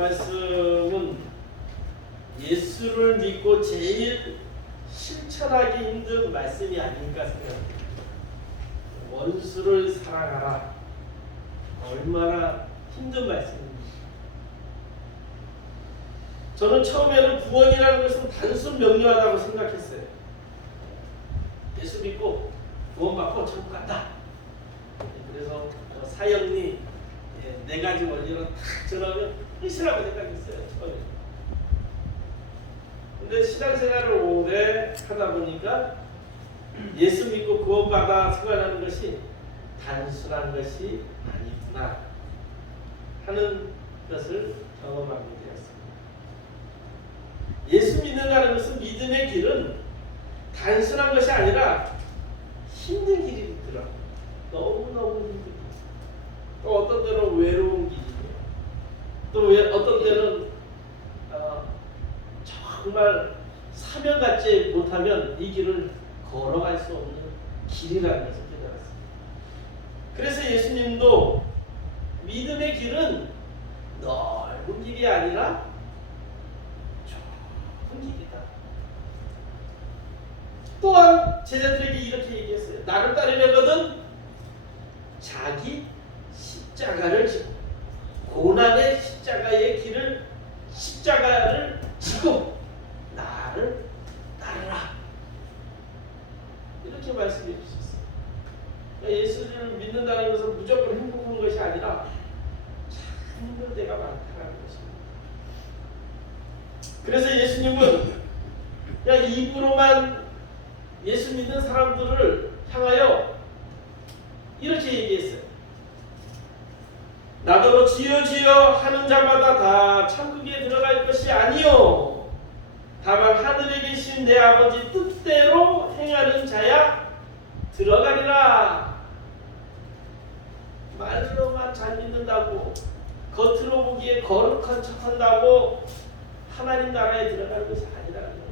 말씀은 예수를 믿고 제일 실천하기 힘든 말씀이 아닌가 생각합니다. 원수를 사랑하라. 얼마나 힘든 말씀입니다. 저는 처음에는 구원이라는 것은 단순 명료하다고 생각했어요. 예수 믿고 구원받고 천국 간다. 그래서 사형리 네 가지 원리로 딱 전하면 끝이라고 생각했어요. 처음에. 근데 신앙생활을 오래 하다 보니까 예수 믿고 구원받아 생활하는 것이 단순한 것이 아니구나 하는 것을 경험하게 되었습니다. 예수 믿는다는 것은 믿음의 길은 단순한 것이 아니라 힘든 길이더라. 너무너무 힘든 길. 또 어떤 때는 외로운 길이에요. 또 어떤 때는 정말 사명 갖지 못하면 이 길을 걸어갈 수 없는 길이라는 것을 깨달았습니다. 그래서 예수님도 믿음의 길은 넓은 길이 아니라 좁은 길이다. 또한 제자들에게 이렇게 얘기했어요. 나를 따르려거든 자기 십자가를 지고 고난의 십자가를 지고 나를 따르라. 이렇게 말씀해 주셨어요. 그러니까 예수를 믿는다는 것은 무조건 행복한 것이 아니라 참 힘들 때가 많다는 것입니다. 그래서 예수님은 그냥 입으로만 예수 믿는 사람들을 향하여 이렇게 얘기했어요. 나더러 주여 주여 하는 자마다 다 천국에 들어갈 것이 아니요 다만 하늘에 계신 내 아버지 뜻대로 행하는 자야 들어가리라. 말로만 잘 믿는다고 겉으로 보기에 거룩한 척한다고 하나님 나라에 들어갈 것이 아니라는 거예요.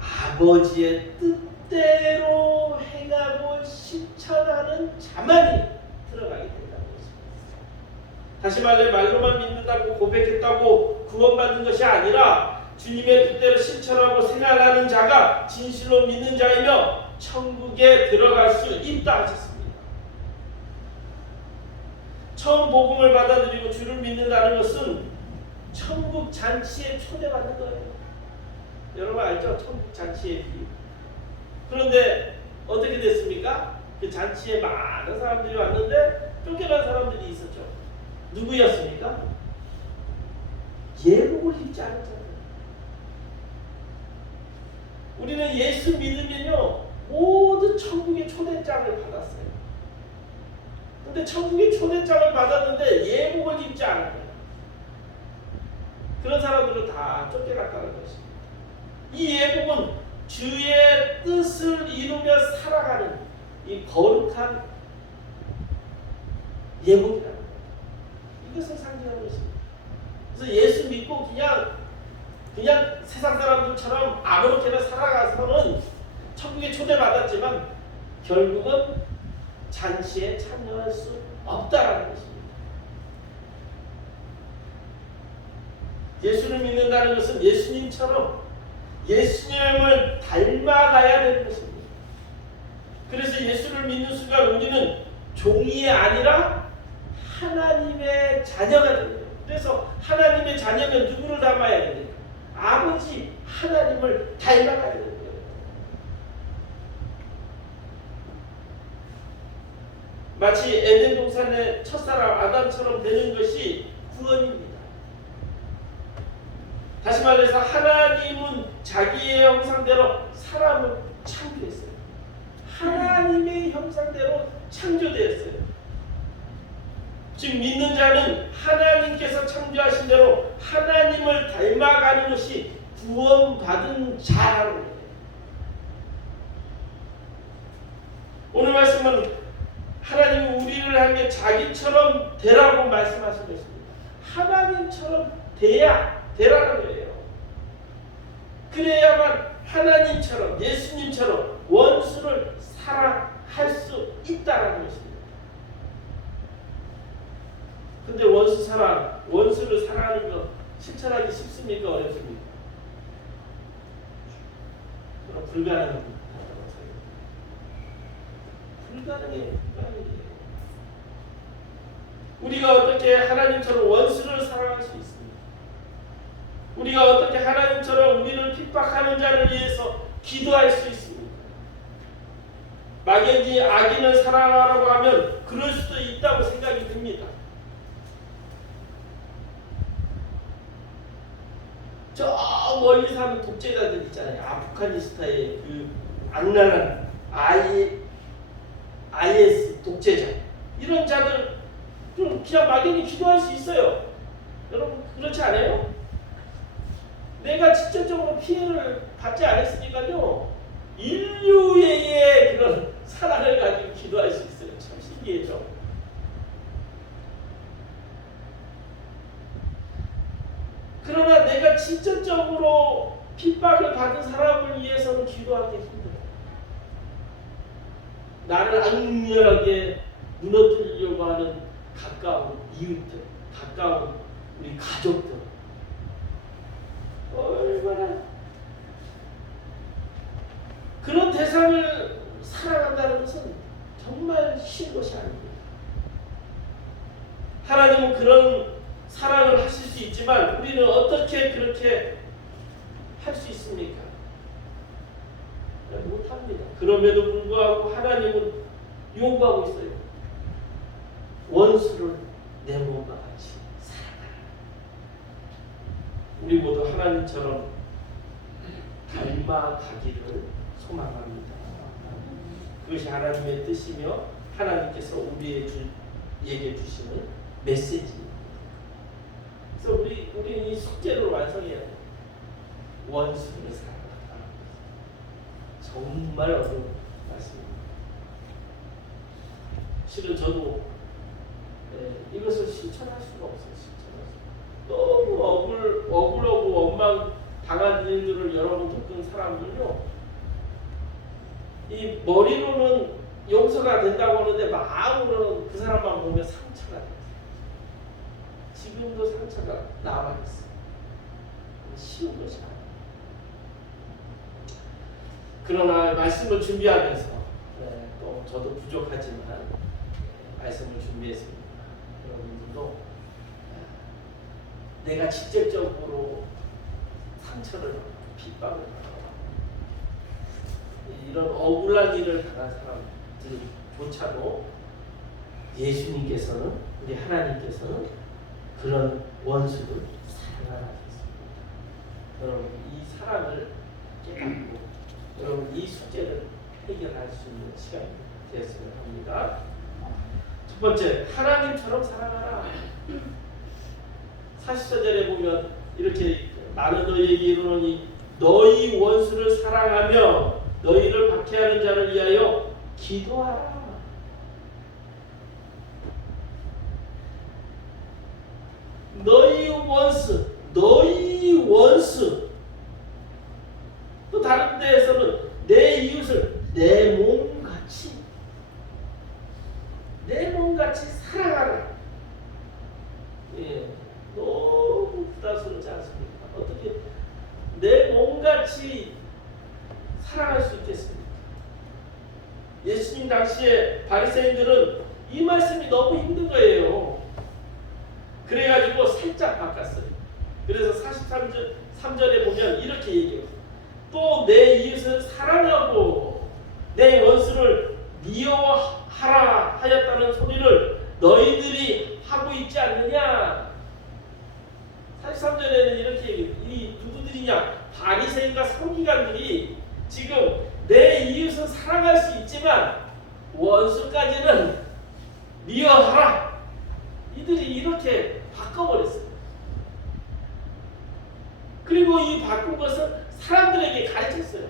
아버지의 뜻대로 행하고 실천하는 자만이 들어가게 된다는 것입니다. 다시 말해 말로만 믿는다고 고백했다고 구원받는 것이 아니라 주님의 뜻대로 실천하고 생활하는 자가 진실로 믿는 자이며 천국에 들어갈 수 있다 하셨습니다. 처음 복음을 받아들이고 주를 믿는다는 것은 천국 잔치에 초대받는 거예요. 여러분 알죠? 천국 잔치의 비유. 그런데 어떻게 됐습니까? 그 잔치에 많은 사람들이 왔는데 쫓겨난 사람들이 있었죠. 누구였습니까? 예복을 입지 않은 자들. 우리는 예수 믿으면요 모두 천국의 초대장을 받았어요. 근데 천국의 초대장을 받았는데 예복을 입지 않은 거예요. 그런 사람들은 다 쫓겨났다는 것입니다. 이 예복은 주의 뜻을 이루며 살아가는 이 거룩한 예복이라는 거예요. 이것을 상징하는 것입니다. 그래서 예수 믿고 그냥 세상 사람들처럼 아무렇게나 살아가서는 천국에 초대받았지만 결국은 잔치에 참여할 수 없다라는 것입니다. 예수를 믿는다는 것은 예수님처럼 예수님을 닮아가야 되는 것입니다. 그래서 예수를 믿는 순간 우리는 종이 아니라 하나님의 자녀가 됩니다. 그래서 하나님의 자녀는 누구를 닮아야 됩니까? 아버지 하나님을 닮아가야 됩니다. 마치 에덴 동산의 첫사람 아담처럼 되는 것이 구원입니다. 다시 말해서 하나님은 자기의 형상대로 사람을 창조했어요. 하나님의 형상대로 창조되었어요. 즉 믿는 자는 하나님께서 창조하신 대로 하나님을 닮아가는 것이 구원받은 자라는 거예요. 오늘 말씀은 하나님은 우리를 향해 자기처럼 되라고 말씀하신 것입니다. 하나님처럼 되라는 거예요. 그래야만 하나님처럼 예수님처럼 원수를 사랑할 수 있다는 것입니다. 근데 원수를 사랑하는 거 실천하기 쉽습니까? 어렵습니까? 그럼 불가능합니다. 불가능해요. 우리가 어떻게 하나님처럼 원수를 사랑할 수 있습니까? 우리가 어떻게 하나님처럼 우리를 핍박하는 자를 위해서 기도할 수 있습니까? 막연히 악인을 사랑하라고 하면 그럴 수도 있다고 생각이 듭니다. 저 멀리 사는 독재자들 있잖아요. 아프가니스탄의 그 악랄한 IS 독재자, 이런 자들 좀 그냥 막연히 기도할 수 있어요. 여러분 그렇지 않아요? 내가 직접적으로 피해를 받지 않았으니까요. 인류의 그런 사랑을 가지고 기도할 수 있어요. 참 신기해죠. 그러나 내가 직접적으로 핍박을 받은 사람을 위해서는 기도하기 힘들어요. 나를 악랄하게 무너뜨리려고 하는 가까운 이웃들, 가까운 우리 가족들, 얼마나 그런 대상을 사랑한다는 것은 정말 쉬운 것이 아닙니다. 하나님은 그런 사랑을 하실 수 있지만 우리는 어떻게 그렇게 할 수 있습니까? 못합니다. 그럼에도 불구하고 하나님은 요구하고 있어요. 원수를 내 몸과 같이 사랑하라. 우리 모두 하나님처럼 닮아가기를 소망합니다. 그것이 하나님의 뜻이며 하나님께서 우리에게 주시는 메시지입니다. 그래서 우리는 이 숙제를 완성해야 돼요. 원수를 사랑하라. 정말 어려운 말씀입니다. 실은 저도 이것을 실천할 수가 없어요. 너무 억울하고 원망 당한 일들을 여러 번 겪은 사람들요, 이 머리로는 용서가 된다고 하는데 마음으로는 그 사람만 보면 상처가 돼요. 지금도 상처가 남아있어요. 쉬운 것이 아니에요. 그러나 말씀을 준비하면서 또 저도 부족하지만 말씀을 준비했습니다. 여러분들도 내가 직접적으로 상처를 받고 핍박을 받고 이런 억울한 일을 당한 사람들조차도 예수님께서는, 우리 하나님께서는 그런 원수를 사랑하라 하셨습니다. 여러분 이 사랑을 깨닫고 여러분 이 숙제를 해결할 수 있는 시간이 되었으면 합니다. 첫 번째, 하나님처럼 사랑하라. 44절에 보면 이렇게 나는 너희에게 이르노니 너희 원수를 사랑하며 너희를 박해하는 자를 위하여 기도하라. 너희 원수. 또 다른 데에서는 내 이웃을 내 몸같이 사랑하라. 너무 부담스럽지 않습니까? 어떻게 내 몸같이 사랑할 수 있겠습니까? 예수님 당시에 바리새인들은 이 말씀이 너무 힘든 거예요. 그래가지고 살짝 바꿨어요. 그래서 43절에 보면 이렇게 얘기해요. 또 내 이웃을 사랑하고 내 원수를 미워하라 하였다는 소리를 너희들이 하고 있지 않느냐. 43절에는 이렇게 얘기해요. 이 누구들이냐? 바리새인과 서기관들이 지금 내 이웃은 사랑할 수 있지만 원수까지는 미워하라. 이들이 이렇게 바꿔버렸어요. 그리고 이 바꾼 것은 사람들에게 가르쳤어요.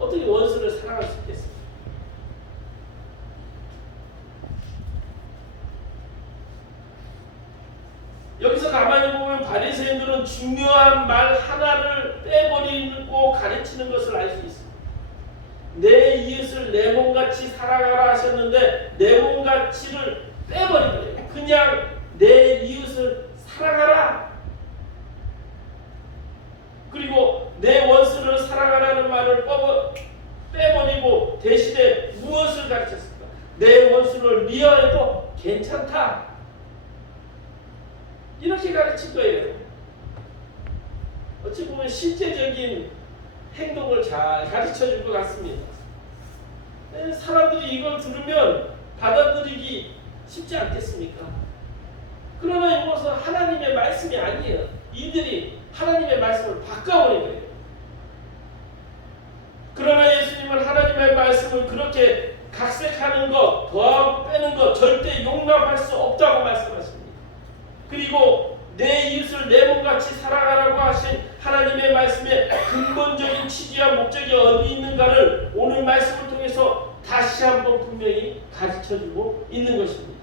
어떻게 원수를 사랑할 수 있겠어요? 여기서 가만히 보면 바리새인들은 중요한 말 하나를 빼버리고 가르치는 것을 알 수 있습니다. 내 이웃을 내 몸같이 사랑하라 하셨는데 내 몸같이를 빼버리거든요. 그냥 내 원수를 미워해도 괜찮다. 이렇게 가르친 거예요. 어찌 보면 실제적인 행동을 잘 가르쳐 줄 것 같습니다. 사람들이 이걸 들으면 받아들이기 쉽지 않겠습니까? 그러나 이것은 하나님의 말씀이 아니에요. 이들이 하나님의 말씀을 바꿔버린 거예요. 그러나 예수님은 하나님의 말씀을 그렇게 각색하는 것, 더하고 빼는 것 절대 용납할 수 없다고 말씀하십니다. 그리고 내 이웃을 내 몸같이 사랑하라고 하신 하나님의 말씀의 근본적인 취지와 목적이 어디 있는가를 오늘 말씀을 통해서 다시 한번 분명히 가르쳐주고 있는 것입니다.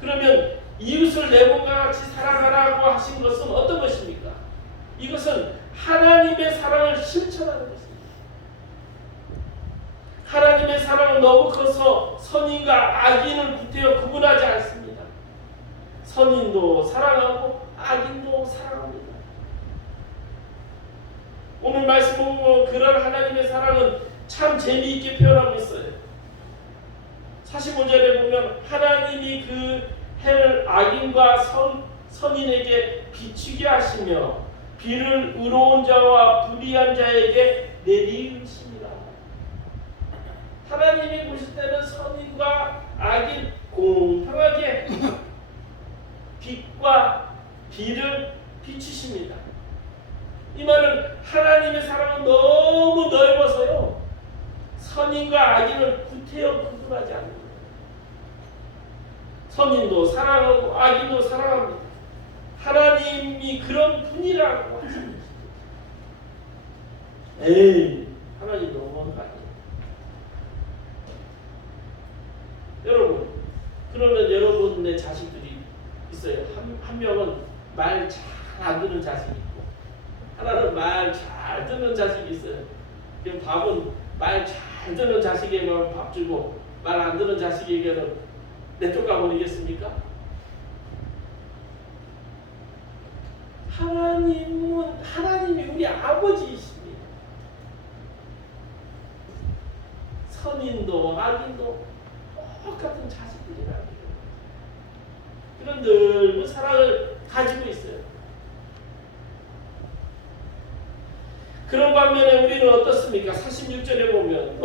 그러면 이웃을 내 몸과 같이 사랑하라고 하신 것은 어떤 것입니까? 이것은 하나님의 사랑을 실천하는 것입니다. 하나님의 사랑은 너무 커서 선인과 악인을 구태여 구분하지 않습니다. 선인도 사랑하고 악인도 사랑합니다. 오늘 말씀 보면 그런 하나님의 사랑은 참 재미있게 표현하고 있어요. 45절에 보면 하나님이 그 해를 악인과 선인에게 비추게 하시며 비를 의로운 자와 불의한 자에게 내리우심이라. 하나님이 보실 때는 선인과 악인 공평하게 빛과 비를 비추십니다. 이 말은 하나님의 사랑은 너무 넓어서요, 선인과 악인을 구태여 구분하지 않는 거예요. 선인도 사랑하고 악인도 사랑합니다. 하나님이 그런 분이라고 하십니다. 에이, 하나님 너무한 거 아니에요? 여러분, 그러면 여러분의 자식들이 있어요. 한 명은 말 잘 안 듣는 자식이 있고, 하나는 말 잘 듣는 자식이 있어요. 그럼 밥은 말 잘 듣는 자식에게만 밥 주고 말 안 듣는 자식에게는 내쫓 가버리겠습니까? 하나님이 우리 아버지이십니다. 선인도 악인도 똑같은 자식들이라는 거예요. 그런 넓은 사랑을 가지고 있어요. 그런 반면에 우리는 어떻습니까? 46절에 보면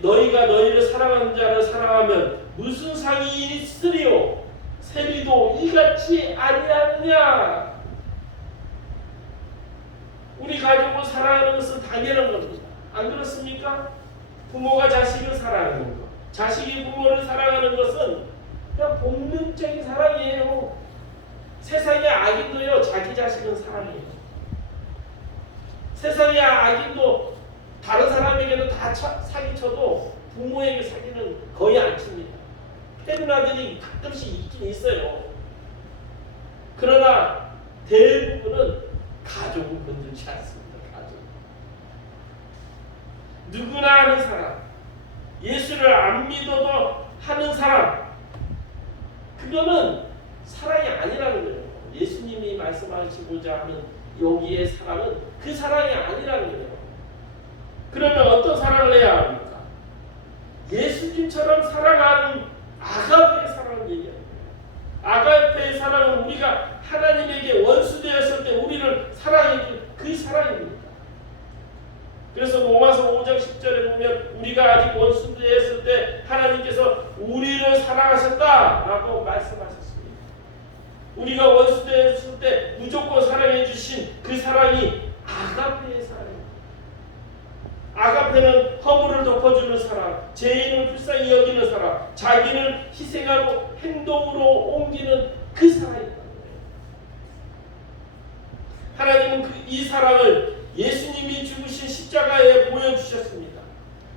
너희가 너희를 사랑하는 자를 사랑하면 무슨 상이 있으리요? 세리도 이같이 아니하느냐? 우리 가족을 사랑하는 것은 당연한 겁니다. 안 그렇습니까? 부모가 자식을 사랑하는 것, 자식이 부모를 사랑하는 것은 그냥 본능적인 사랑이에요. 세상의 악인도요, 자기 자식은 사랑해요. 세상의 악인도 다른 사람에게는 다 사기쳐도 부모에게 사기는 거의 안 칩니다. 때리는 아들이 가끔씩 있긴 있어요. 그러나 대부분은 가족을 건들지 않습니다. 가족. 누구나 하는 사람, 예수를 안 믿어도 하는 사람, 그거는 사랑이 아니라는 거예요. 예수님이 말씀하시고자 하는 여기의 사랑은 그 사랑이 아니라는 거예요. 그러면 어떤 사랑을 해야 합니까? 예수님처럼 사랑하는 아가페의 사랑을 얘기합니다. 아가페의 사랑은 우리가 하나님에게 원수되었을 때 우리를 사랑해준 그 사랑입니다. 그래서 로마서 5장 10절에 보면 우리가 아직 원수되었을 때 하나님께서 우리를 사랑하셨다라고 말씀하셨습니다. 우리가 원수되었을 때 무조건 사랑해 주신 그 사랑이 아가페의 사랑입니다. 아가페는 허물을 덮어주는 사랑, 죄인을 불쌍히 여기는 사랑, 자기를 희생하고 행동으로 옮기는 그 사랑이라는 거예요. 하나님은 이 사랑을 예수님이 죽으신 십자가에 보여주셨습니다.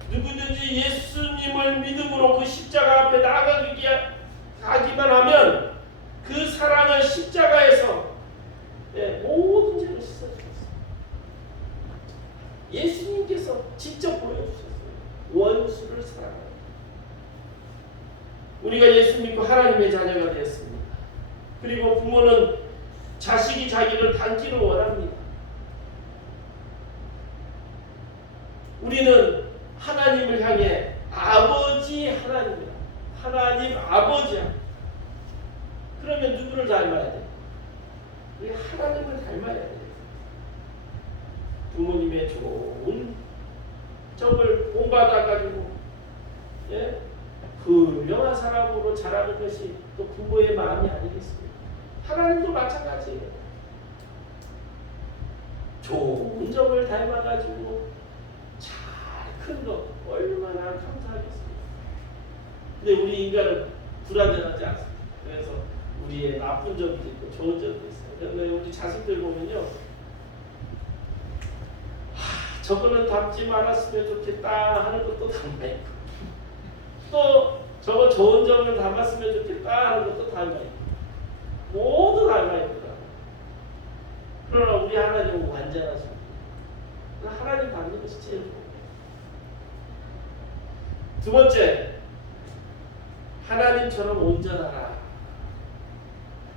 누구든지 예수님을 믿음으로 그 십자가 앞에 나아가기만 하면 그 사랑을 십자가에서 모든 죄를 씻어주셨어요. 예수님께서 직접 보여주셨어요. 원수를 사랑하는. 우리가 예수 믿고 하나님의 자녀가 되었습니다. 그리고 부모는 자식이 자기를 닮기를 원합니다. 우리는 하나님을 향해 아버지 하나님이라 하나님 아버지야. 그러면 누구를 닮아야 돼? 우리 하나님을 닮아야 돼. 부모님의 좋은 점을 본받아가지고 예? 훌륭한 사람으로 자라는 것이 또 부모의 마음이 아니겠습니까? 하나님도 마찬가지예요. 좋은 점을 닮아가지고 잘 큰 거 얼마나 감사하겠습니까? 근데 우리 인간은 불완전하지 않습니다. 그래서 우리의 나쁜 점도 있고 좋은 점도 있어요. 그런데 우리 자식들 보면요, 저거는 닮지 말았으면 좋겠다 하는 것도 닮아있고, 또 저거 좋은 점을 닮았으면 좋겠다 하는 것도 닮아있고, 모두 닮아있더라. 그러나 우리 하나님은 완전하십니다. 하나님 닮는 것이 제일 좋아요. 두 번째, 하나님처럼 온전하라.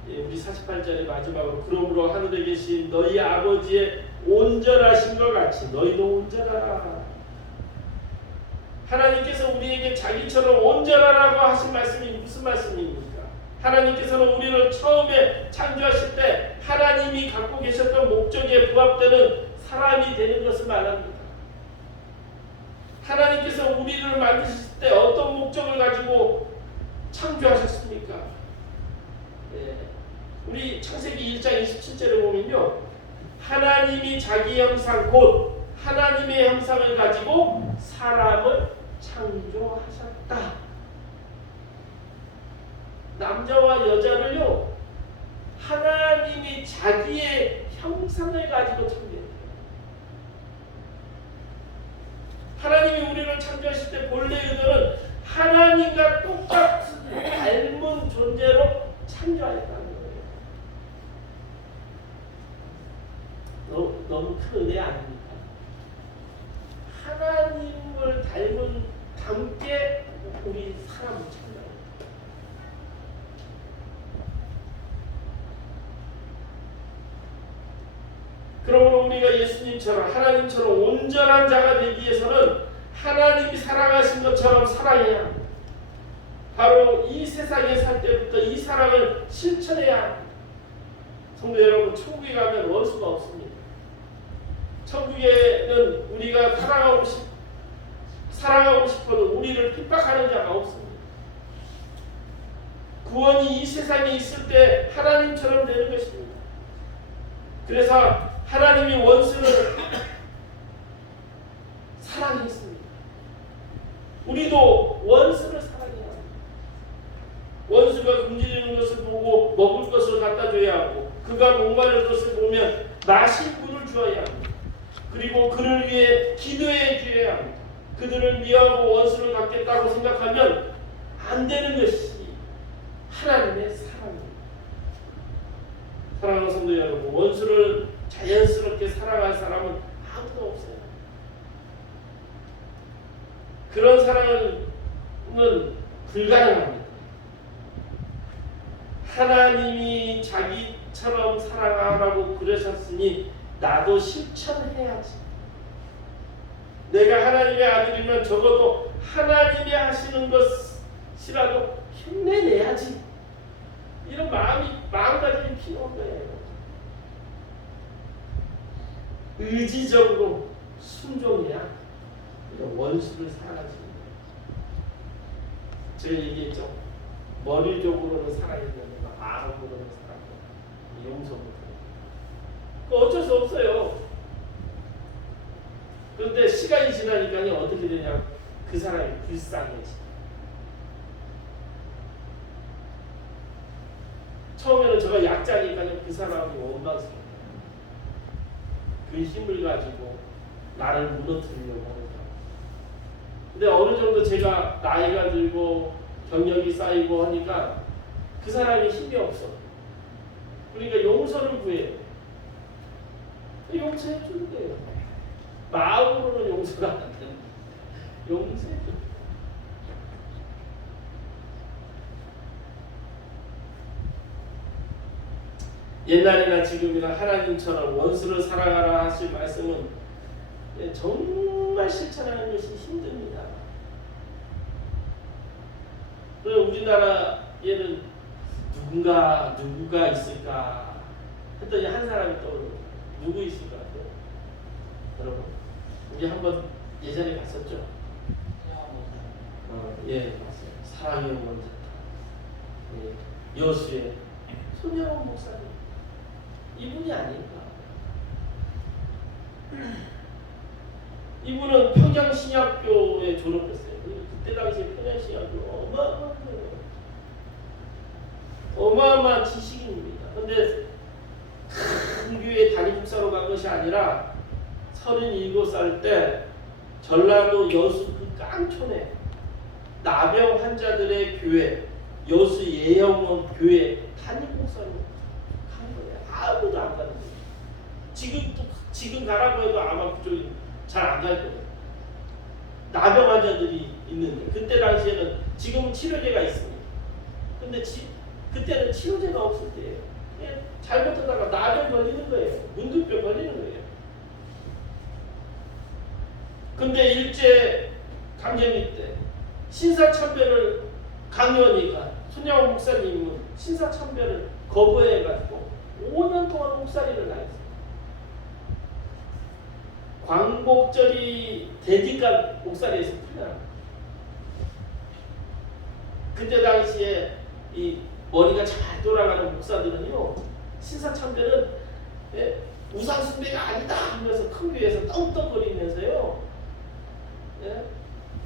예, 우리 48절의 마지막으로 그러므로 하늘에 계신 너희 아버지의 온전하신 것 같이 너희도 온전하라. 하나님께서 우리에게 자기처럼 온전하라고 하신 말씀이 무슨 말씀입니까? 하나님께서는 우리를 처음에 창조하실 때 하나님이 갖고 계셨던 목적에 부합되는 사람이 되는 것을 말합니다. 하나님께서 우리를 만드실 때 어떤 목적을 가지고 창조하셨습니까? 예. 우리 창세기 1장 27절에 보면요, 하나님이 자기 형상 곧 하나님의 형상을 가지고 사람을 창조하셨다. 남자와 여자를요, 하나님이 자기의 형상을 가지고 창조했대요. 하나님이 우리를 창조하실 때 본래 의도는 하나님과 똑같은 닮은 존재로 창조하였다는 거예요. 너무 큰 은혜 아닙니까? 하나님을 닮게 우리 사람을 창조해요. 그러므로 우리가 예수님처럼 하나님처럼 온전한 자가 되기 위해서는 하나님이 살아가신 것처럼 살아야 합니다. 바로 이 세상에 살 때부터 이 사랑을 실천해야 합니다. 성도 여러분, 천국에 가면 원수가 없습니다. 천국에는 우리가 사랑하고 싶어도 우리를 핍박하는 자가 없습니다. 구원이 이 세상에 있을 때 하나님처럼 되는 것입니다. 그래서 하나님이 원수를 사랑했습니다. 우리도 원수를 사랑해야 합니다. 원수가 굶주리는 것을 보고 먹을 것을 갖다 줘야 하고, 그가 목마른 것을 보면 마실 물을 주어야 합니다. 그리고 그를 위해 기도해 드려야 합니다. 그들을 미워하고 원수를 갖겠다고 생각하면 안 되는 것이 하나님의 사랑입니다. 사랑하는 성도 여러분, 원수를 자연스럽게 사랑할 사람은 아무도 없어요. 그런 사랑은 불가능합니다. 하나님이 자기처럼 사랑하라고 그러셨으니 나도 실천해야지. 내가 하나님의 아들이면 적어도 하나님이 하시는 것이라도 흉내내야지. 이런 마음가짐이 필요한 거예요. 의지적으로 순종해야 이런 원수를 사랑하지. 제가 얘기했죠. 머리적으로는 사랑했는데 마음으로는 사랑해. 용서 못해요. 어쩔 수 없어요. 그런데 시간이 지나니까 어떻게 되냐? 그 사람이 불쌍해지. 처음에는 제가 약자니까 그 사람이 원망스러워요. 그 힘을 가지고 나를 무너뜨리려고 하는 거예요. 근데 어느 정도 제가 나이가 들고 경력이 쌓이고 하니까 그 사람이 힘이 없어. 그러니까 용서를 구해요. 용서해 주는 거예요. 마음으로는 용서가 안 되는 거예요. 용서해 줘. 옛날이나 지금이나 하나님처럼 원수를 사랑하라 하실 말씀은 정말 실천하는 것이 힘듭니다. 우리나라에는 누가 있을까 했더니 한 사람이 떠오르고 누구 있을 것 같아요? 여러분 우리 한번 예전에 갔었죠? 예 맞아요. 사랑의 원자 여수의 손영원 목사님 이분이 아닐까? 이분은 평양신약교에 졸업했어요. 그때 당시에 평양신약교 어마어마한 지식인입니다. 그런데 큰 교회 담임 목사로 간 것이 아니라 37살 때 전라도 여수 그 깡촌에 나병 환자들의 교회 여수 예영원 교회 담임 목사로 간 거예요. 아무도 안 가는 거예요. 지금 가라고 해도 아마 그쪽이 잘 안 갈 거예요. 나병 환자들이 있는데 그때 당시에는 지금은 치료제가 있습니다. 근데 그때는 치료제가 없을 때예요. 그냥 잘못하다가 나병 걸리는 거예요. 문둥병 걸리는 거예요. 근데 일제 강점기 때 신사참배를 강연이가 손양원 목사님은 신사참배를 거부해가지고 5년 동안 옥살이를 당했어요. 광복절이 되니까 옥살이에서 풀려납니다. 그때 당시에 이 머리가 잘 돌아가는 목사들은요 신사참배는 우상숭배가 아니다 하면서 큰 교회에서 떵떵거리면서요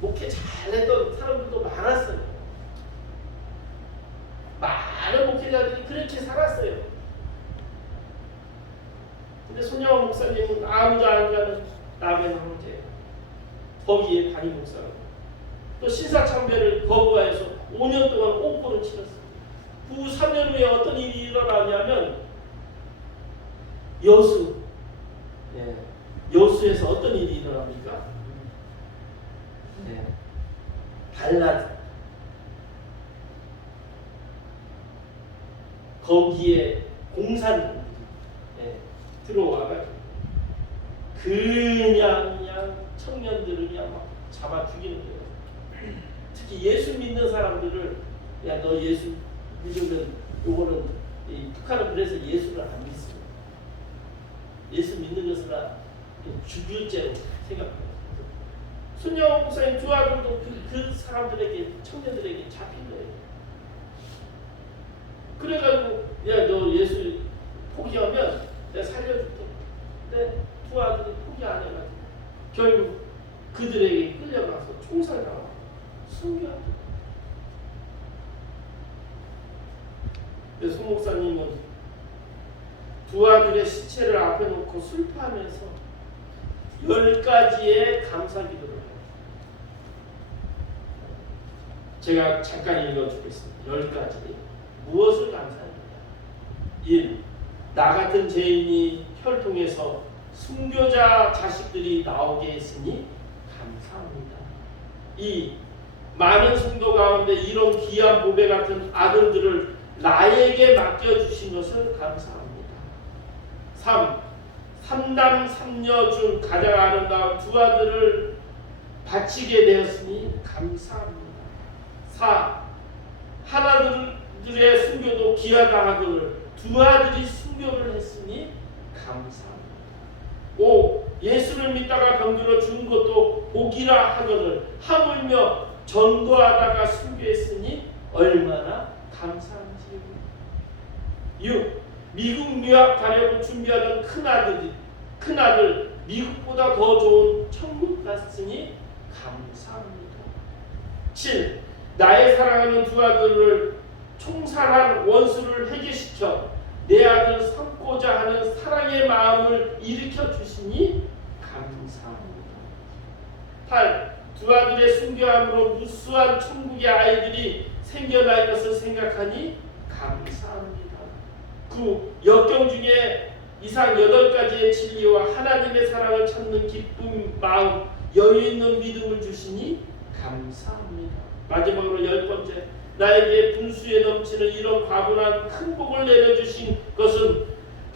목회 잘했던 사람들도 많았어요. 많은 목회자들이 그렇게 살았어요. 근데 손영원 목사님은 아무도 안 가는 남의 형제 거기에 담임 목사고 또 신사참배를 거부해서 5년 동안 옥고를 치렀습니다. 그 3년 후에 어떤 일이 일어나냐면 여수에서 어떤 일이 일어납니까? 달라져. 거기에 공산들이 들어와가지고 그냥 청년들을 그냥 막 잡아 죽이는 거예요. 특히 예수 믿는 사람들을 야 너 예수 믿으면 요거는 북한은 그래서 예수를 안 믿습니다. 예수 믿는 것은 죽일 죄로 생각합니다. 손영원 목사님 두 아들도 그 사람들에게 청년들에게 잡힌 거예요. 그래가지고 야 너 예수 포기하면 내가 살려줄게. 근데 두 아들이 포기 안 해가지고 결국 그들에게 끌려가서 총살당하고 순교합니다. 근데 송 목사님은 두 아들의 시체를 앞에 놓고 슬퍼하면서 10가지의 감사기도를 해요. 제가 잠깐 읽어주겠습니다. 10가지. 무엇을 감사합니까? 1. 나 같은 죄인이 혈통에서 순교자 자식들이 나오게 했으니 감사합니다. 2. 많은 성도 가운데 이런 귀한 보배 같은 아들들을 나에게 맡겨주신 것을 감사합니다. 3. 3남 3녀 중 가장 아름다운 두 아들을 바치게 되었으니 감사합니다. 4. 하나들의 순교도 귀하다 하거늘 두 아들이 순교를 했으니 감사합니다. 5. 예수를 믿다가 병들어 죽은 것도 복이라 하거늘 하물며 전도하다가 순교했으니 얼마나 감사한지요. 6. 미국 유학 가려고 준비하던 큰아들 미국보다 더 좋은 천국 갔으니 감사합니다. 7. 나의 사랑하는 두 아들을 총살한 원수를 해결시켜 내 아들 삼고자 하는 사랑의 마음을 일으켜 주시니 감사합니다. 8. 두 아들의 순교함으로 무수한 천국의 아이들이 생겨날 것을 생각하니 감사합니다. 9. 역경 중에 이상 8가지의 진리와 하나님의 사랑을 찾는 기쁜 마음, 여유 있는 믿음을 주시니 감사합니다. 마지막으로 10번째, 나에게 분수에 넘치는 이런 과분한 큰 복을 내려주신 것은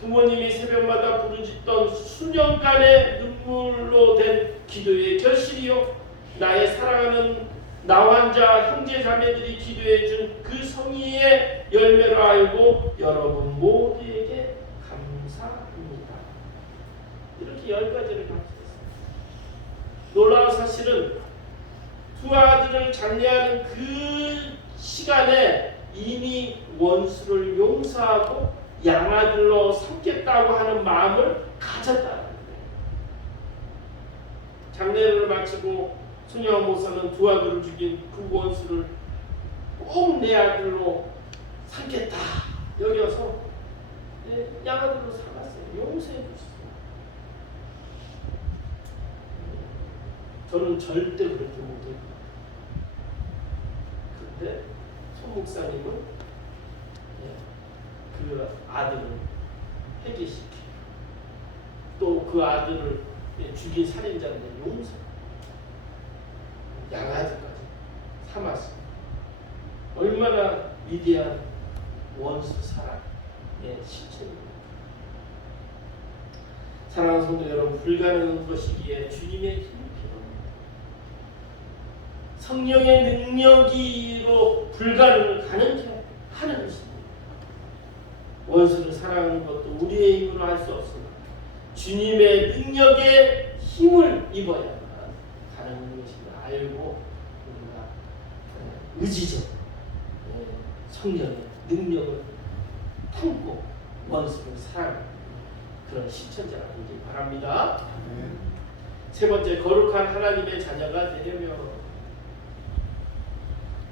부모님이 새벽마다 부르짖던 수년간의 눈물로 된 기도의 결실이요 나의 사랑하는 나환자 형제 자매들이 기도해 준 그 성의의 열매로 알고 여러분 모두에게 감사합니다. 이렇게 10가지를 감사했습니다. 놀라운 사실은 두 아들을 장례하는 그 시간에 이미 원수를 용서하고 양아들로 삼겠다고 하는 마음을 가졌다는 거예요. 장례를 마치고 손영환 목사는 두 아들을 죽인 그 원수를 꼭 내 아들로 삼겠다 여겨서 양아들로 삼았어요. 용서해 주셨어요. 저는 절대 그렇게 못해요. 근데 손 목사님은 그 아들을 회개시키고 또 그 아들을 죽인 살인자를 용서, 양아지까지 삼았습니다. 얼마나 위대한 원수 사랑의 실천입니다. 사랑하는 성도 여러분, 불가능한 것이기에 주님의 힘이 필요합니다. 성령의 능력으로 불가능을 가능케 하는 것입니다. 원수를 사랑하는 것도 우리의 힘으로 할 수 없습니다. 주님의 능력에 힘을 입어야만 가능한 것입니다. 알고 우리가 의지적 성령의 능력을 품고 원수를 사랑하는 그런 실천자가 되길 바랍니다. 세 번째, 거룩한 하나님의 자녀가 되려면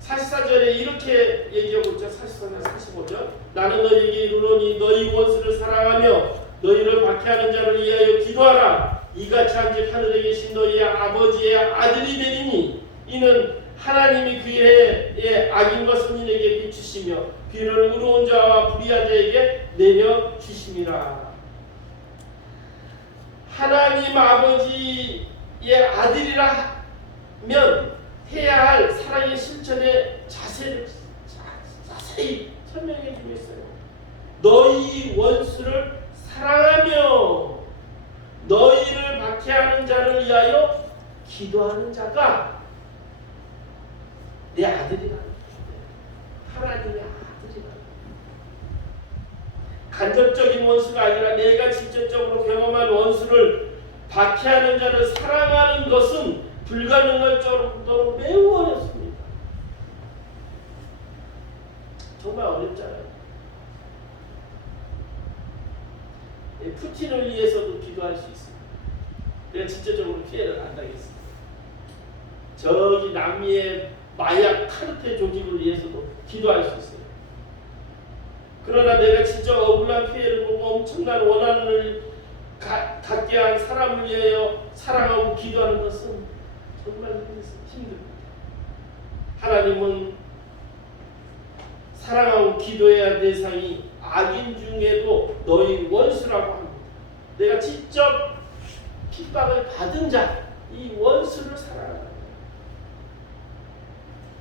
44절에 이렇게 얘기하고 있죠. 44절, 45절. 나는 너희에게 이르노니 너희 원수를 사랑하며 너희를 박해하는 자를 위하여 기도하라. 이같이 한즉 하늘에 계신 너희의 아버지의 아들이 되리니 이는 하나님이 그의 악인 것은 이에게 비추시며 비를 의로운 자와 불의한 자에게 내려주심이라. 하나님 아버지의 아들이라 하면 해야 할 사랑의 실천의 자세를 자세히 설명해 주고 있어요. 너희 원수를 사랑하며 너희를 박해하는 자를 위하여 기도하는 자가 내 아들이라. 하나님의 아들이라. 간접적인 원수가 아니라 내가 직접적으로 경험한 원수를 박해하는 자를 사랑하는 것은 불가능할 정도로 매우 어렵습니다. 정말 어렵잖아요. 푸틴을 위해서도 기도할 수 있습니다. 내가 직접적으로 피해를 안 당했습니다. 저기 남미의 마약 카르텔 조직을 위해서도 기도할 수 있어요. 그러나 내가 진짜 억울한 피해를 보고 엄청난 원한을 갖게 한 사람을 위하여 사랑하고 기도하는 것은 정말 힘듭니다. 하나님은 사랑하고 기도해야 할 대상이 악인 중에도 너희 원수라고 합니다. 내가 직접 핍박을 받은 자, 이 원수를 사랑하라.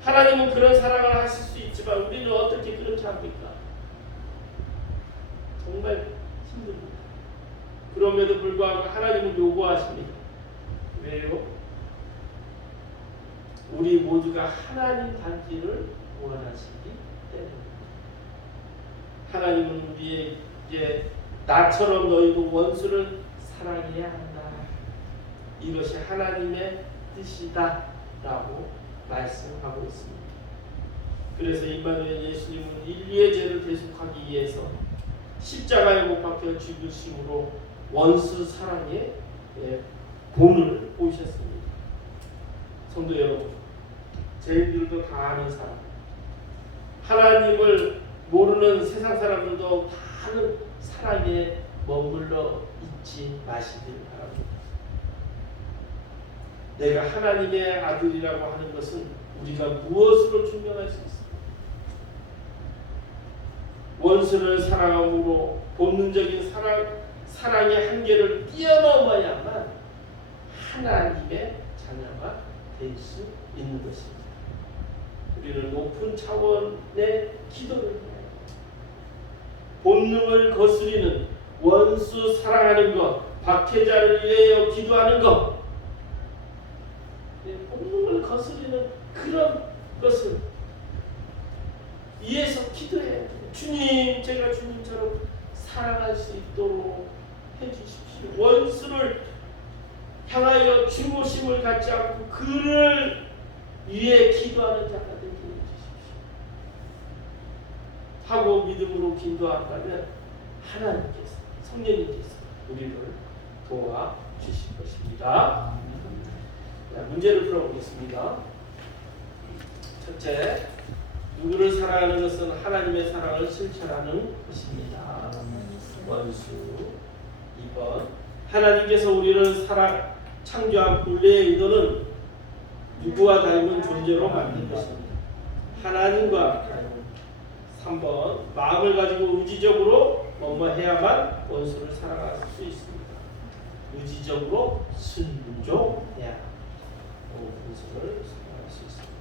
하나님은 그런 사랑을 하실 수 있지만 우리는 어떻게 그렇게 합니까? 정말 힘듭니다. 그럼에도 불구하고 하나님은 요구하십니다. 왜요? 우리 모두가 하나님 닮기를 원하시기 때문입니다. 하나님은 우리에게 나처럼 너희도 원수를 사랑해야 한다. 이것이 하나님의 뜻이다 라고 말씀하고 있습니다. 그래서 임마누엘 예수님은 인류의 죄를 대속하기 위해서 십자가에 못 박혀 죽으심으로 원수 사랑의 본을 보셨습니다. 성도 여러분, 저희들도 다 아는 사람, 하나님을 모르는 세상 사람들도 다 아는 사랑에 머물러 있지 마시길 바랍니다. 내가 하나님의 아들이라고 하는 것은 우리가 무엇으로 증명할 수 있습니까? 원수를 사랑함으로 본능적인 사랑의 한계를 뛰어넘어야만 하나님의 자녀가 될 수 있는 것입니다. 우리는 높은 차원의 기도를 해야 합니다. 본능을 거스리는 원수 사랑하는 것, 박해자를 위하여 기도하는 것, 본능을 거스리는 그 그런 것을 위해서 기도해야 돼요. 주님, 제가 주님처럼 살아갈 수 있도록 해주십시오. 원수를 향하여 중보심을 갖지 않고 그를 위해 기도하는 자가 되게 해주십시오. 하고 믿음으로 기도한다면 하나님께서, 성령님께서 우리를 도와주실 것입니다. 자, 문제를 풀어보겠습니다. 첫째, 누구를 사랑하는 것은 하나님의 사랑을 실천하는 것입니다. 원수. 2번, 하나님께서 우리를 창조한 본래의 의도는 누구와 닮은 존재로 만든 것입니다. 하나님과 닮은. 3번, 마음을 가지고 의지적으로 뭐뭐 해야만 원수를 사랑할 수 있습니다. 의지적으로 순종해야 원수를 사랑할 수 있습니다.